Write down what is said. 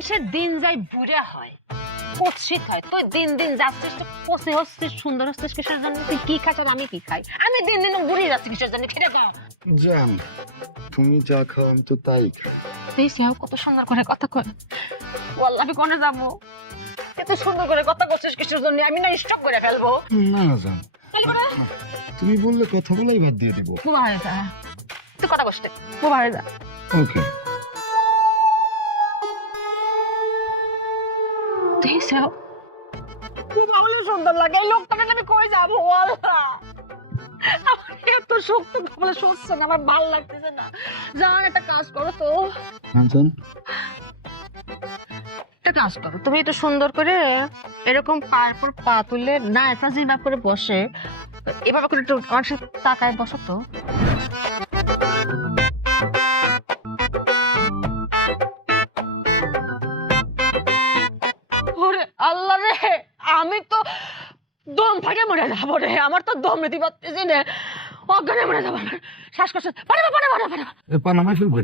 মানুষের দিন যাই বুড়া হয়। কুৎসিত হয়। তুই দিন দিন যাচ্ছিস তো পচে হচ্ছিস সুন্দর হচ্ছিস কিসের জন্য? তুই কি খাচ্ছ আর আমি কি খাই? আমি দিন দিন বুড়ি যাচ্ছি কিসের জন্য? খেটে জান তুমি যা খাও আমি তো তাই খাই। তুই সেও কত সুন্দর করে কথা কয়। বললাম আমি কোনে যাব? এত সুন্দর করে কথা করছিস কিসের জন্য? আমি না স্টপ করে ফেলব। না না জান। তুমি বললে কথা বলাই বাদ দিয়ে দিব। বুবা হয়ে যা। তুই কথা বুবা হয়ে যা। ওকে তুই সেও বুবা সুন্দর লাগে? এই লোকটাকে আমি কই যাব? আল্লাহ আমার এত শক্ত বলে সরছে না আমার ভালো লাগতেছে না। জান একটা কাজ করো তো। জান একটা কাজ করো তুমি একটু সুন্দর করে এরকম পায়ের পর পা তুলে না এটা জিমা করে বসে এভাবে করে একটু আমার সাথে তাকায় বসো তো। আল্লাহ রে আমি তো দম ফাটে মরে যাব রে আমার তো দম নিতে পারতেছি না। অজ্ঞানে মরে যাব আমার। শ্বাসকষ্ট পারে পারে পারে পারে পারে পানামাই ফেলবে?